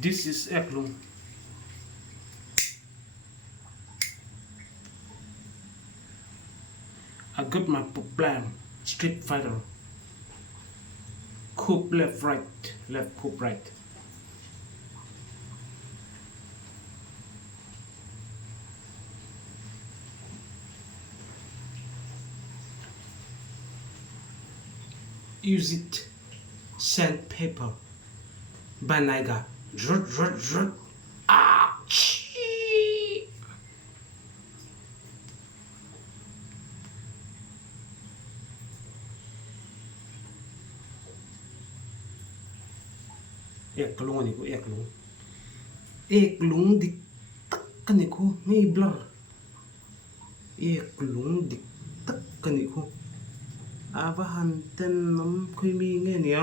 This is Êknlung. I got my plan. Street Fighter. Coup left right, left coup right. Use it. Sandpaper. Banaga. Ah! Êknlung này của Êknlung. Êknlung đi tất cái này cô ngay blur. Êknlung đi tất cái này cô. Avahan ten nắm khơi mi nghe nè.